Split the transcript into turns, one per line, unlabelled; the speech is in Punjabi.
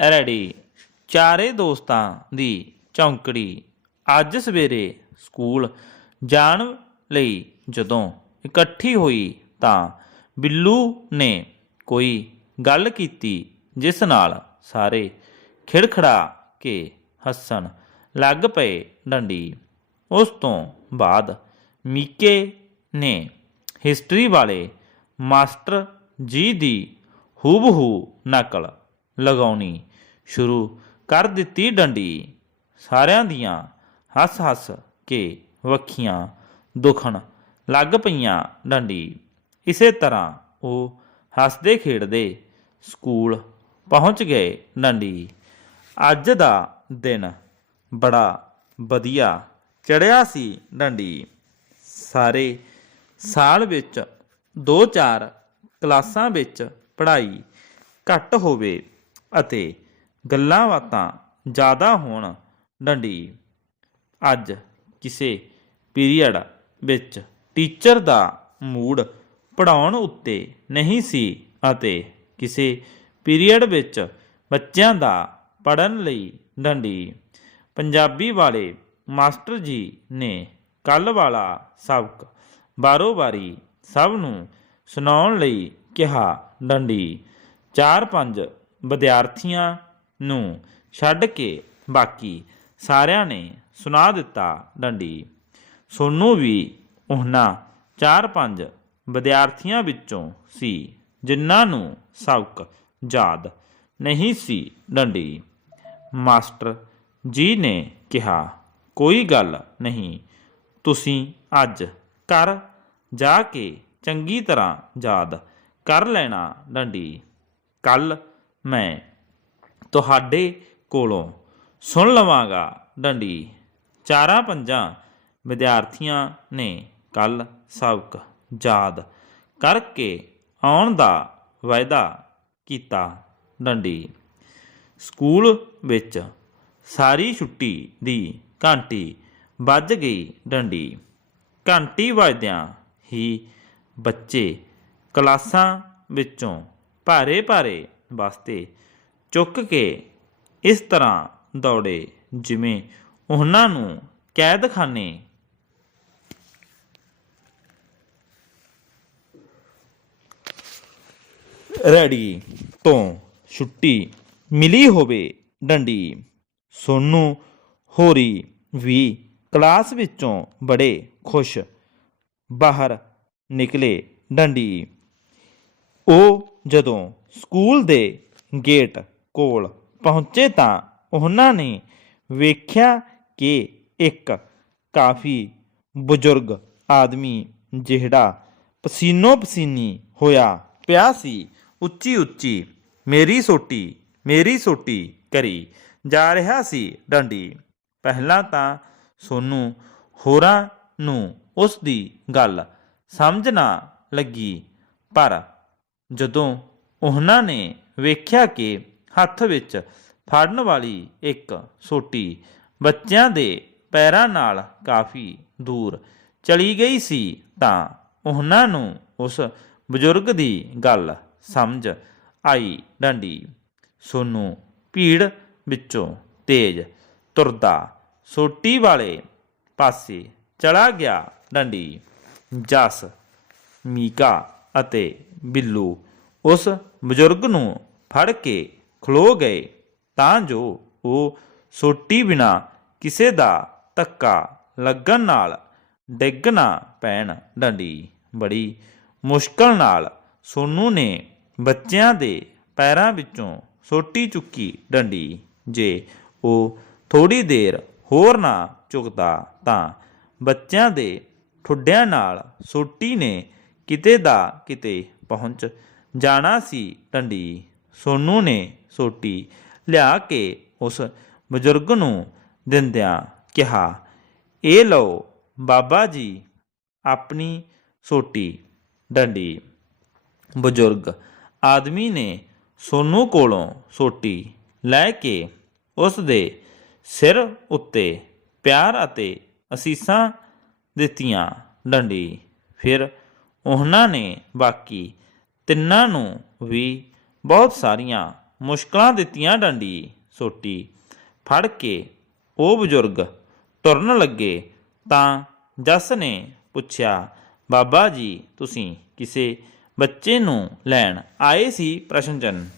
ਰੈਡੀ। ਚਾਰੇ ਦੋਸਤਾਂ ਦੀ ਚੌਂਕੜੀ ਅੱਜ ਸਵੇਰੇ ਸਕੂਲ ਜਾਣ ਲਈ ਜਦੋਂ ਇਕੱਠੀ ਹੋਈ ਤਾਂ ਬਿੱਲੂ ਨੇ ਕੋਈ ਗੱਲ ਕੀਤੀ ਜਿਸ ਨਾਲ ਸਾਰੇ ਖਿੜਖੜਾ ਕੇ ਹੱਸਣ ਲੱਗ ਪਏ ਡੰਡੀ। ਉਸ ਤੋਂ ਬਾਅਦ ਮੀਕੇ ਨੇ ਹਿਸਟਰੀ ਵਾਲੇ ਮਾਸਟਰ ਜੀ ਦੀ ਹੂਬਹੂ ਨਕਲ ਲਗਾਉਣੀ ਸ਼ੁਰੂ ਕਰ ਦਿੱਤੀ ਡੰਡੀ। ਸਾਰਿਆਂ ਦੀਆਂ ਹੱਸ-ਹੱਸ ਕੇ ਵੱਖੀਆਂ ਦੁਖਣ ਲੱਗ ਪਈਆਂ ਡੰਡੀ। ਇਸੇ ਤਰ੍ਹਾਂ ਉਹ ਹੱਸਦੇ ਖੇਡਦੇ ਸਕੂਲ ਪਹੁੰਚ ਗਏ ਡੰਡੀ। ਅੱਜ ਦਾ ਦਿਨ ਬੜਾ ਵਧੀਆ ਚੜਿਆ ਸੀ ਡੰਡੀ। ਸਾਰੇ ਸਾਲ ਵਿੱਚ 2-4 ਕਲਾਸਾਂ ਵਿੱਚ ਪੜ੍ਹਾਈ ਘੱਟ ਹੋਵੇ। ਅਤੇ ਗੱਲਾਂ ਬਾਤਾਂ ਜ਼ਿਆਦਾ ਹੋਣ ਡੰਡੀ। ਅੱਜ ਕਿਸੇ ਪੀਰੀਅਡ ਵਿੱਚ ਟੀਚਰ ਦਾ ਮੂਡ ਪੜਾਉਣ ਉੱਤੇ ਨਹੀਂ ਸੀ ਅਤੇ ਕਿਸੇ ਪੀਰੀਅਡ ਵਿੱਚ ਬੱਚਿਆਂ ਦਾ ਪੜਨ ਲਈ ਡੰਡੀ। ਪੰਜਾਬੀ ਵਾਲੇ ਮਾਸਟਰ ਜੀ ਨੇ ਕੱਲ ਵਾਲਾ ਸਬਕ ਬਾਰੋ ਬਾਰੀ ਸਭ ਨੂੰ ਸੁਣਾਉਣ ਲਈ ਕਿਹਾ, ਡੰਡੀ, ਚਾਰ ਪੰਜ ਵਿਦਿਆਰਥੀਆਂ ਨੂੰ ਛੱਡ ਕੇ ਬਾਕੀ ਸਾਰਿਆਂ ਨੇ ਸੁਣਾ ਦਿੱਤਾ ਡੰਡੀ। ਸੋਨੂੰ ਵੀ ਉਹਨਾਂ ਚਾਰ ਪੰਜ ਵਿਦਿਆਰਥੀਆਂ ਵਿੱਚੋਂ ਸੀ ਜਿਨ੍ਹਾਂ ਨੂੰ ਸਬਕ ਯਾਦ ਨਹੀਂ ਸੀ ਡੰਡੀ। ਮਾਸਟਰ ਜੀ ਨੇ ਕਿਹਾ, ਕੋਈ ਗੱਲ ਨਹੀਂ, ਤੁਸੀਂ ਅੱਜ ਘਰ ਜਾ ਕੇ ਚੰਗੀ ਤਰ੍ਹਾਂ ਯਾਦ ਕਰ ਲੈਣਾ ਡੰਡੀ। ਕੱਲ ਮੈਂ ਤੁਹਾਡੇ ਕੋਲੋਂ ਸੁਣ ਲਵਾਂਗਾ ਡੰਡੀ। ਚਾਰਾਂ ਪੰਜਾਂ ਵਿਦਿਆਰਥੀਆਂ ਨੇ ਕੱਲ ਸਬਕ ਯਾਦ ਕਰਕੇ ਆਉਣ ਦਾ ਵਾਅਦਾ ਕੀਤਾ ਡੰਡੀ। ਸਕੂਲ ਵਿੱਚ ਸਾਰੀ ਛੁੱਟੀ ਦੀ ਘੰਟੀ ਵੱਜ ਗਈ ਡੰਡੀ। ਘੰਟੀ ਵੱਜਦਿਆਂ ਹੀ ਬੱਚੇ ਕਲਾਸਾਂ ਵਿੱਚੋਂ ਭਾਰੇ ਭਾਰੇ ਵਾਸਤੇ ਚੁੱਕ ਕੇ ਇਸ ਤਰ੍ਹਾਂ ਦੌੜੇ ਜਿਵੇਂ ਉਹਨਾਂ ਨੂੰ ਕੈਦਖਾਨੇ ਰੈਡੀ ਤੋਂ ਛੁੱਟੀ ਮਿਲੀ ਹੋਵੇ ਡੰਡੀ। ਸੋਨੂੰ ਹੋਰੀ ਵੀ ਕਲਾਸ ਵਿੱਚੋਂ ਬੜੇ ਖੁਸ਼ ਬਾਹਰ ਨਿਕਲੇ ਡੰਡੀ। ਉਹ ਜਦੋਂ ਸਕੂਲ ਦੇ ਗੇਟ ਕੋਲ ਪਹੁੰਚੇ ਤਾਂ ਉਹਨਾਂ ਨੇ ਵੇਖਿਆ ਕਿ ਇੱਕ ਕਾਫੀ ਬਜ਼ੁਰਗ ਆਦਮੀ ਜਿਹੜਾ ਪਸੀਨੋ ਪਸੀਨੀ ਹੋਇਆ ਪਿਆ ਸੀ ਉੱਚੀ ਉੱਚੀ ਮੇਰੀ ਸੋਟੀ ਮੇਰੀ ਸੋਟੀ ਕਰੀ ਜਾ ਰਿਹਾ ਸੀ ਡੰਡੀ। ਪਹਿਲਾਂ ਤਾਂ ਸੋਨੂੰ ਹੋਰਾਂ ਨੂੰ ਉਸ ਦੀ ਗੱਲ ਸਮਝ ਨਾ ਲੱਗੀ, ਪਰ ਜਦੋਂ ਉਹਨਾਂ ਨੇ ਵੇਖਿਆ ਕਿ ਹੱਥ ਵਿੱਚ ਫੜਨ ਵਾਲੀ ਇੱਕ ਸੋਟੀ ਬੱਚਿਆਂ ਦੇ ਪੈਰਾਂ ਨਾਲ ਕਾਫੀ ਦੂਰ ਚਲੀ ਗਈ ਸੀ, ਤਾਂ ਉਹਨਾਂ ਨੂੰ ਉਸ ਬਜ਼ੁਰਗ ਦੀ ਗੱਲ ਸਮਝ ਆਈ ਡੰਡੀ। ਸੋਨੂੰ ਭੀੜ ਵਿੱਚੋਂ ਤੇਜ਼ ਤੁਰਦਾ ਸੋਟੀ ਵਾਲੇ ਪਾਸੇ ਚਲਾ ਗਿਆ ਡੰਡੀ। ਜਸ, ਮੀਕਾ ਅਤੇ ਬਿੱਲੂ ਉਸ ਬਜ਼ੁਰਗ ਨੂੰ ਫੜ ਕੇ ਖਲੋ ਗਏ ਤਾਂ ਜੋ ਉਹ ਸੋਟੀ ਬਿਨਾ ਕਿਸੇ ਦਾ ਧੱਕਾ ਲੱਗਣ ਨਾਲ ਡਿੱਗ ਨਾ ਪੈਣ ਡੰਡੀ। ਬੜੀ ਮੁਸ਼ਕਲ ਨਾਲ ਸੋਨੂ ਨੇ ਬੱਚਿਆਂ ਦੇ ਪੈਰਾਂ ਵਿੱਚੋਂ ਸੋਟੀ ਚੁੱਕੀ ਡੰਡੀ। ਜੇ ਉਹ ਥੋੜੀ ਦੇਰ ਹੋਰ ਨਾ ਚੁੱਕਦਾ ਤਾਂ ਬੱਚਿਆਂ ਦੇ ਠੁੱਡਿਆਂ ਨਾਲ ਸੋਟੀ ਨੇ ਕਿਤੇ ਦਾ ਕਿਤੇ ਪਹੁੰਚ ਜਾਣਾ ਸੀ ਡੰਡੀ ਸੋਨੂ ਨੇ ਸੋਟੀ ਲਿਆ ਕੇ ਉਸ ਬਜ਼ੁਰਗ ਨੂੰ ਦਿੰਦਿਆਂ ਕਿਹਾ, ਇਹ ਲਓ ਬਾਬਾ ਜੀ, ਆਪਣੀ ਸੋਟੀ। ਡੰਡੀ ਬਜ਼ੁਰਗ ਆਦਮੀ ਨੇ ਸੋਨੂ ਕੋਲੋਂ ਸੋਟੀ ਲੈ ਕੇ ਉਸ ਦੇ ਸਿਰ ਉੱਤੇ ਪਿਆਰ ਅਤੇ ਅਸੀਸਾਂ ਦਿੱਤੀਆਂ। ਡੰਡੀ ਫਿਰ ਉਹਨਾਂ ਨੇ ਬਾਕੀ ਤਿੰਨਾਂ ਨੂੰ ਵੀ ਬਹੁਤ ਸਾਰੀਆਂ ਮੁਸ਼ਕਲਾਂ ਦਿੱਤੀਆਂ ਡੰਡੀ ਸੋਟੀ। ਫੜ ਕੇ ਉਹ ਬਜ਼ੁਰਗ ਤੁਰਨ ਲੱਗੇ ਤਾਂ ਜੱਸ ਨੇ ਪੁੱਛਿਆ, ਬਾਬਾ ਜੀ, ਤੁਸੀਂ ਕਿਸੇ ਬੱਚੇ ਨੂੰ ਲੈਣ ਆਏ ਸੀ ਪ੍ਰਸ਼ਨ ਚੰਨ